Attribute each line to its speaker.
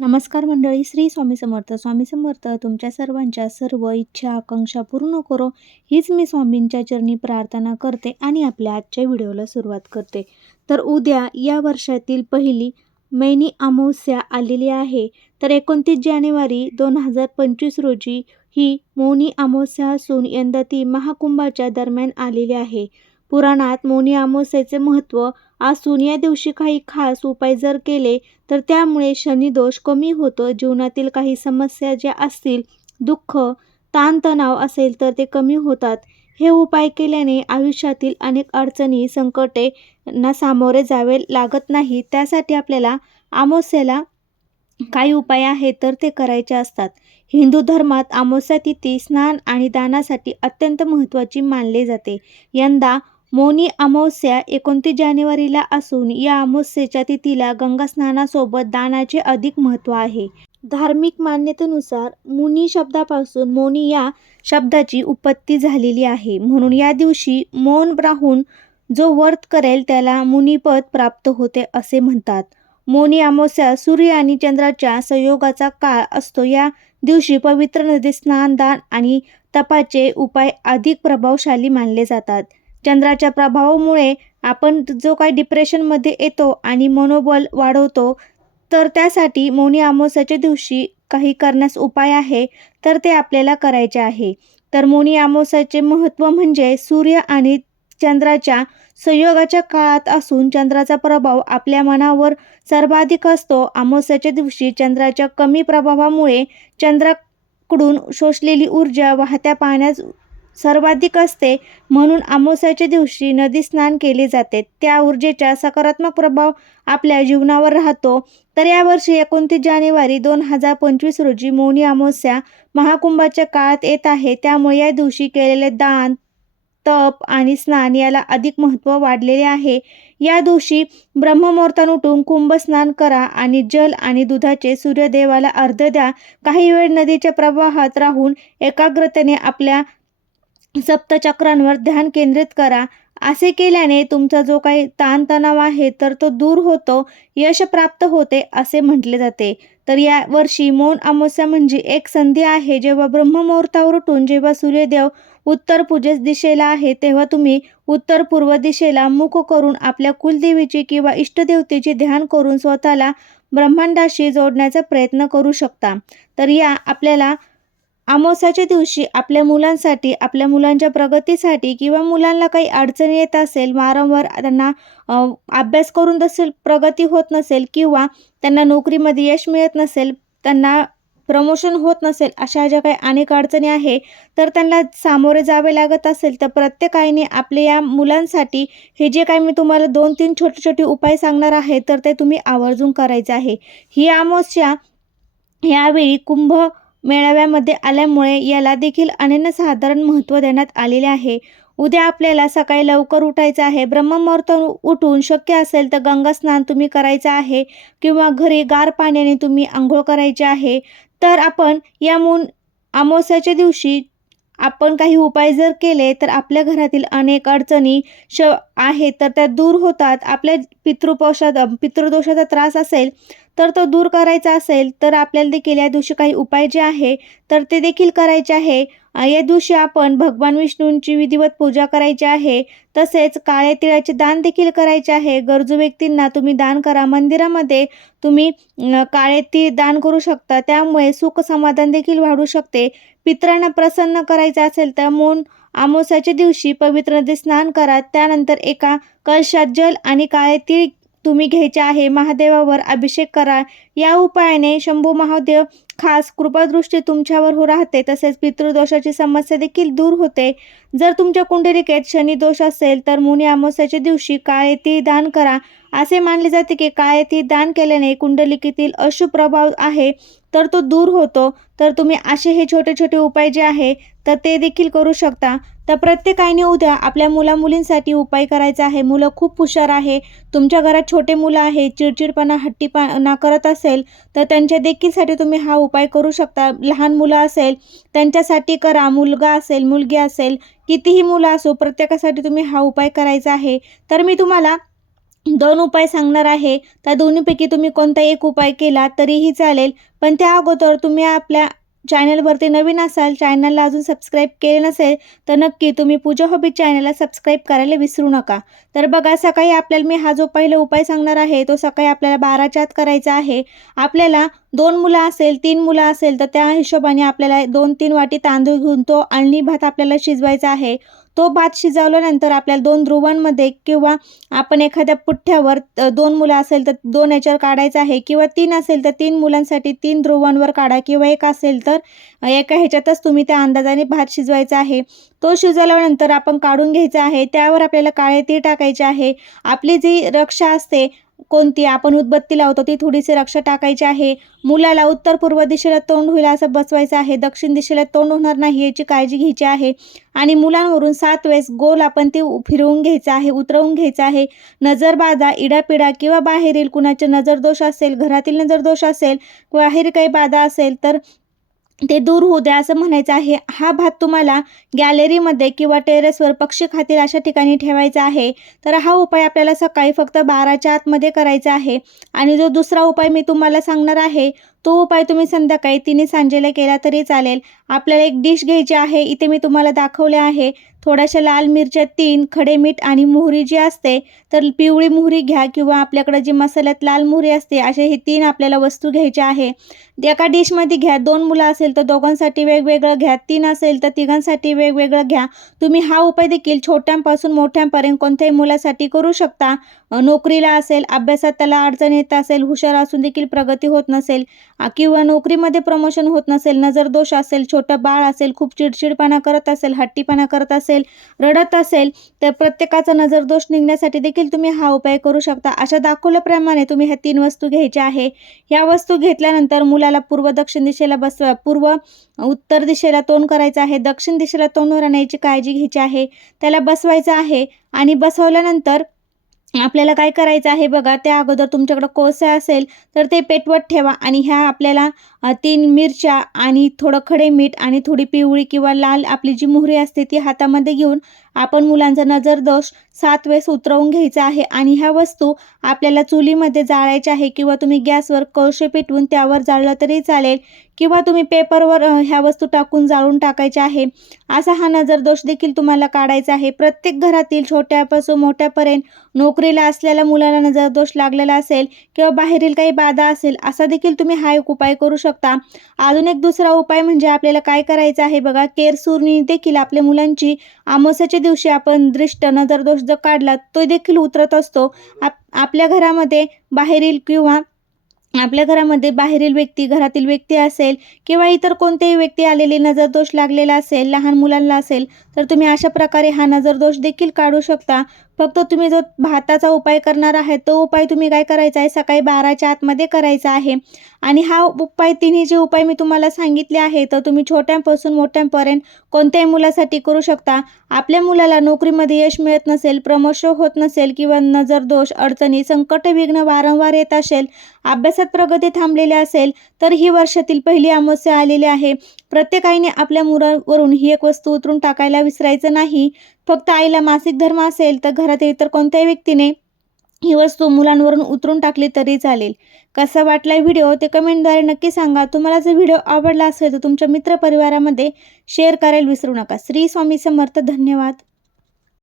Speaker 1: नमस्कार मंडळी श्री स्वामी समर्थ. स्वामी समर्थ तुमच्या सर्वांच्या सर्व इच्छा आकांक्षा पूर्ण करो. हीच मी स्वामींच्या चरणी प्रार्थना करते आणि आपल्या आजच्या व्हिडिओला सुरुवात करते. तर उद्या या वर्षातील पहिली मैनी अमावस्या आलेली आहे. तर एकोणतीस जानेवारी दोन हजार पंचवीस रोजी ही मौनी अमावस्या असून यंदा ती महाकुंभाच्या दरम्यान आलेली आहे. पुराणात मौनी अमावस्येचे महत्त्व असून या दिवशी काही खास उपाय जर केले तर त्यामुळे शनिदोष कमी होतो. जीवनातील काही समस्या ज्या असतील दुःख ताणतणाव असेल तर ते कमी होतात. हे उपाय केल्याने आयुष्यातील अनेक अडचणी संकटे ना सामोरे जावे लागत नाही. त्यासाठी आपल्याला अमावस्येला काही उपाय आहेत तर ते करायचे असतात. हिंदू धर्मात अमावस्या तिथी स्नान आणि दानासाठी अत्यंत महत्त्वाची मानले जाते. यंदा मौनी अमावस्या एकोणतीस जानेवारीला असून या अमावस्येच्या तिथीला गंगा स्नानासोबत दानाचे अधिक महत्त्व आहे. धार्मिक मान्यतेनुसार मुनी शब्दापासून मौनी या शब्दाची उत्पत्ती झालेली आहे. म्हणून या दिवशी मौन राहून जो व्रत करेल त्याला मुनीपद प्राप्त होते असे म्हणतात. मौनी अमावस्या सूर्य आणि चंद्राच्या संयोगाचा काळ असतो. या दिवशी पवित्र नदी स्नानदान आणि तपाचे उपाय अधिक प्रभावशाली मानले जातात. चंद्राच्या प्रभावामुळे आपण जो काही डिप्रेशनमध्ये येतो आणि मनोबल वाढवतो तर त्यासाठी मौनी अमावस्याच्या दिवशी काही करण्यास उपाय आहे तर ते आपल्याला करायचे आहे. तर मौनी अमावस्याचे महत्त्व म्हणजे सूर्य आणि चंद्राच्या संयोगाच्या काळात असून चंद्राचा प्रभाव आपल्या मनावर सर्वाधिक असतो. अमावस्याच्या दिवशी चंद्राच्या कमी प्रभावामुळे चंद्राकडून शोषलेली ऊर्जा वाहत्या पाण्यास सर्वाधिक असते. म्हणून अमावस्याच्या दिवशी नदी स्नान केले जाते. त्या ऊर्जेचा सकारात्मक प्रभाव आपल्या जीवनावर राहतो. तर यावर्षी एकोणतीस जानेवारी दोन हजार पंचवीस रोजी मौनी अमावस्या महाकुंभाच्या काळात येत आहे. त्यामुळे या दिवशी केलेले दान तप आणि स्नान याला अधिक महत्त्व वाढलेले आहे. या दिवशी ब्रह्ममुहूर्तान उठून कुंभ स्नान करा आणि जल आणि दुधाचे सूर्यदेवाला अर्ध द्या. काही वेळ नदीच्या प्रवाहात राहून एकाग्रतेने आपल्या सप्तचक्रांवर ध्यान केंद्रित करा. असे केल्याने तुमचा जो काही ताणतणाव आहे तर तो दूर होतो यश प्राप्त होते असे म्हटले जाते. तर या वर्षी मौन अमावस्या म्हणजे एक संधी आहे. जेव्हा ब्रह्ममुहूर्तावर उठून जेव्हा सूर्यदेव उत्तर पूजेस दिशेला आहे तेव्हा तुम्ही उत्तर पूर्व दिशेला मुख करून आपल्या कुलदेवीची किंवा इष्टदेवतेची ध्यान करून स्वतःला ब्रह्मांडाशी जोडण्याचा प्रयत्न करू शकता. तर या आपल्याला अमावस्याच्या दिवशी आपल्या मुलांसाठी आपल्या मुलांच्या प्रगतीसाठी किंवा मुलांना काही अडचणी येत असेल वारंवार त्यांना अभ्यास करून तसेल प्रगती होत नसेल किंवा त्यांना नोकरीमध्ये यश मिळत नसेल त्यांना प्रमोशन होत नसेल अशा ज्या काही अनेक अडचणी आहे तर त्यांना सामोरे जावे लागत असेल तर प्रत्येकाने आपल्या या मुलांसाठी हे जे काही मी तुम्हाला दोन तीन छोटे छोटे उपाय सांगणार आहे तर ते तुम्ही आवर्जून करायचे आहे. ही अमावस्या यावेळी कुंभ मेळाव्यामध्ये आल्यामुळे याला देखील अनन्यसाधारण महत्त्व देण्यात आलेले आहे. उद्या आपल्याला सकाळी लवकर उठायचं आहे. ब्रह्ममुहूर्त उठून शक्य असेल तर गंगा स्नान तुम्ही करायचं आहे किंवा घरी गार पाण्याने तुम्ही आंघोळ करायचे आहे. तर आपण या मून अमावस्याच्या दिवशी आपण काही उपाय जर केले तर आपल्या घरातील अनेक अडचणी श आहेत. तर त्या दूर होतात. आपल्या पितृपोषात पितृदोषाचा त्रास असेल तर तो दूर करायचा असेल तर आपल्याला देखील या दिवशी काही उपाय जे आहे तर ते देखील करायचे आहे. या दिवशी आपण भगवान विष्णूंची विधिवत पूजा करायची आहे तसेच काळे तिळाचे दान देखील करायचे आहे. गरजू व्यक्तींना तुम्ही दान करा. मंदिरामध्ये तुम्ही काळे तीळ दान करू शकता. त्यामुळे सुख समाधान देखील वाढू शकते. पित्रांना प्रसन्न करायचे असेल तर मून आमोस्याच्या दिवशी पवित्र नदी स्नान करा. त्यानंतर एका कलशात जल आणि काळे तीळ तुम्ही घ्यायचे आहे महादेवावर अभिषेक करा. या उपायाने शंभू महादेव खास कृपादृष्टी तुमच्यावर हो राहते तसेच पितृदोषाची समस्या देखील दूर होते. जर तुमच्या कुंडलिकेत शनी दोष असेल तर मुनी अमावस्याच्या दिवशी काळे ती दान करा. असे मानले जाते की काळे ती दान केल्याने कुंडलिकेतील अशुभ प्रभाव आहे तर तो दूर होतो. तर तुम्ही असे हे छोटे छोटे उपाय जे आहे तर ते देखील करू शकता. तर प्रत्येकाने उद्या आपल्या मुला मुलींसाठी उपाय करायचा आहे. मुलं खूप हुशार आहे. तुमच्या घरात छोटे मुलं आहे चिडचिडपणा हट्टीपणा करत असेल तर त्यांच्या देखीलसाठी तुम्ही हा उपाय उपाय करू शकता. लहान मुलं असेल त्यांच्यासाठी करा मुलगा असेल मुलगी असेल कितीही मुलं असो प्रत्येकासाठी तुम्ही हा उपाय करायचा आहे. तर मी तुम्हाला दोन उपाय सांगणार आहे. त्या दोन्हीपैकी तुम्ही कोणता एक उपाय केला तरीही चालेल. पण त्या अगोदर तुम्ही आपल्या चॅनलवरती नवीन असाल चॅनलला अजून सबस्क्राईब केले नसेल तर नक्की तुम्ही पूजा हॉबी चॅनलला सबस्क्राईब करायला विसरू नका. तर बघा सकाळी आपल्याला मी हा जो पहिला उपाय सांगणार आहे तो सकाळी आपल्याला बाराच्या आत करायचा आहे. आपल्याला दोन मुलं असेल तीन मुलं असेल तर त्या हिशोबाने आपल्याला दोन तीन वाटी तांदूळ घेऊन तो अळणी भात आपल्याला शिजवायचा आहे. तो भात शिजवल्यानंतर आपल्याला दोन ध्रुवांमध्ये किंवा आपण एखाद्या पुठ्ठ्यावर दोन मुलं असेल तर दोन याच्यावर काढायचं आहे किंवा तीन असेल तर तीन मुलांसाठी तीन ध्रुवांवर काढा किंवा एक असेल तर एका ह्याच्यातच तुम्ही त्या अंदाजाने भात शिजवायचा आहे. तो शिजवल्यानंतर आपण काढून घ्यायचा आहे. त्यावर आपल्याला काळे तीळ टाकायचे आहे. आपली जी रक्षा असते कोणती आपण उदबत्ती लावतो ती थोडीशी रक्षा टाकायची आहे. मुलाला उत्तर पूर्व दिशेला तोंड होईल असं बसवायचं आहे. दक्षिण दिशेला तोंड होणार नाही याची काळजी घ्यायची आहे. आणि मुलांवरून सात वेळेस गोल आपण ते उ- फिरवून घ्यायचं आहे उतरवून घ्यायचं आहे. नजर बाधा इडापिडा किंवा बाहेरील कुणाचे नजरदोष असेल घरातील नजरदोष असेल बाहेर काही बाधा असेल तर ते दूर होऊ द्या असं म्हणायचं आहे. हा भात तुम्हाला गॅलरीमध्ये किंवा टेरेसवर पक्षी खातील अशा ठिकाणी ठेवायचा आहे. तर हा उपाय आपल्याला सकाळी फक्त बाराच्या आतमध्ये करायचा आहे. आणि जो दुसरा उपाय मी तुम्हाला सांगणार आहे तो उपाय तुम्ही संध्याकाळी तिन्ही सांजेला केला तरी चालेल. आपल्याला एक डिश घ्यायची आहे इथे मी तुम्हाला दाखवले आहे. थोड्याशा लाल मिरच्या तीन खडे मीठ आणि मोहरी जी असते तर पिवळी मोहरी घ्या किंवा आपल्याकडे जी मसाल्यात लाल मोहरी असते असे हे तीन आपल्याला वस्तू घ्यायच्या आहे. एका डिशमध्ये घ्या दोन मुलं असेल तर दोघांसाठी वेगवेगळं घ्या तीन असेल तर तिघांसाठी वेगवेगळं घ्या. तुम्ही हा उपाय देखील छोट्यांपासून मोठ्यांपर्यंत कोणत्याही मुलासाठी करू शकता. नोकरीला असेल अभ्यासात त्याला अडचण येत असेल हुशार असून देखील प्रगती होत नसेल किंवा नोकरीमध्ये प्रमोशन होत नसेल नजरदोष असेल छोटं बाळ असेल खूप चिडचिडपणा करत असेल हट्टीपणा करत असेल रडत असेल तर प्रत्येकाचा नजरदोष निघण्यासाठी देखील तुम्ही हा उपाय करू शकता. अशा दाखवल्याप्रमाणे तुम्ही ह्या तीन वस्तू घ्यायच्या आहे. ह्या वस्तू घेतल्यानंतर मुलाला पूर्व दक्षिण दिशेला बसवा पूर्व उत्तर दिशेला तोंड करायचं आहे दक्षिण दिशेला तोंडवर आणायची काळजी घ्यायची आहे त्याला बसवायचं आहे आणि बसवल्यानंतर आपल्याला काय करायचं आहे बघा त्या अगोदर तुमच्याकडं कोळसा असेल तर ते पेटवत ठेवा आणि ह्या आपल्याला तीन मिरच्या आणि थोडं खडे मीठ आणि थोडी पिवळी किंवा लाल आपली जी मोहरी असते ती हातामध्ये घेऊन आपण मुलांचा नजरदोष सात वेळेस उतरवून घ्यायचा आहे आणि ह्या वस्तू आपल्याला चुलीमध्ये जाळायच्या आहे किंवा तुम्ही गॅसवर कळशे पेटवून त्यावर जाळलं तरी चालेल किंवा तुम्ही पेपरवर ह्या वस्तू टाकून जाळून टाकायच्या आहे. असा हा नजरदोष देखील तुम्हाला काढायचा आहे. प्रत्येक घरातील छोट्यापासून मोठ्यापर्यंत नोकरीला असलेल्या मुलाला नजरदोष लागलेला असेल किंवा बाहेरील काही बाधा असेल असा देखील तुम्ही हा एक उपाय करू शकता. अजून एक दुसरा उपाय म्हणजे आपल्याला काय करायचं आहे बघा केरसूरनी देखील आपल्या मुलांची अमावस्याच्या दिवशी आपण दृष्ट नजरदोष जर काढला तो देखील उतरत असतो. आप आपल्या घरामध्ये बाहेरील किंवा आपल्या घरामध्ये बाहेरील व्यक्ती घरातील व्यक्ती असेल किंवा इतर कोणतेही व्यक्ती आलेली नजरदोष लागलेला असेल लहान मुलांना असेल तर तुम्ही अशा प्रकारे हा नजरदोष देखील काढू शकता. फक्त तुम्ही जो भाताचा उपाय करणार आहे तो उपाय तुम्ही काय करायचा आहे? सकाळी बाराच्या आतमध्ये करायचा आहे. आणि हा उपाय तिन्ही जे उपाय मी तुम्हाला सांगितले आहे तर तुम्ही छोट्यांपासून मोठ्यांपर्यंत कोणत्याही मुलासाठी करू शकता. आपल्या मुलाला नोकरीमध्ये यश मिळत नसेल प्रमोशन होत नसेल किंवा नजरदोष अडचणी संकट विघ्न वारंवार येत असेल अभ्यासात प्रगती थांबलेली असेल तर ही वर्षातील पहिली अमावस्या आलेली आहे. प्रत्येक आईने आपल्या मुलावरून ही एक वस्तू उतरून टाकायला विसरायचं नाही. फक्त आईला मासिक धर्म असेल तर घर घरातील इतर कोणत्याही व्यक्तीने ही वस्तू मुलांवरून उतरून टाकली तरी चालेल. कसा वाटला व्हिडिओ? ते कमेंटद्वारे नक्की सांगा. तुम्हाला जर व्हिडिओ आवडला असेल तर तुमच्या मित्रपरिवारामध्ये शेअर करायला विसरू नका. श्री स्वामी समर्थ. धन्यवाद.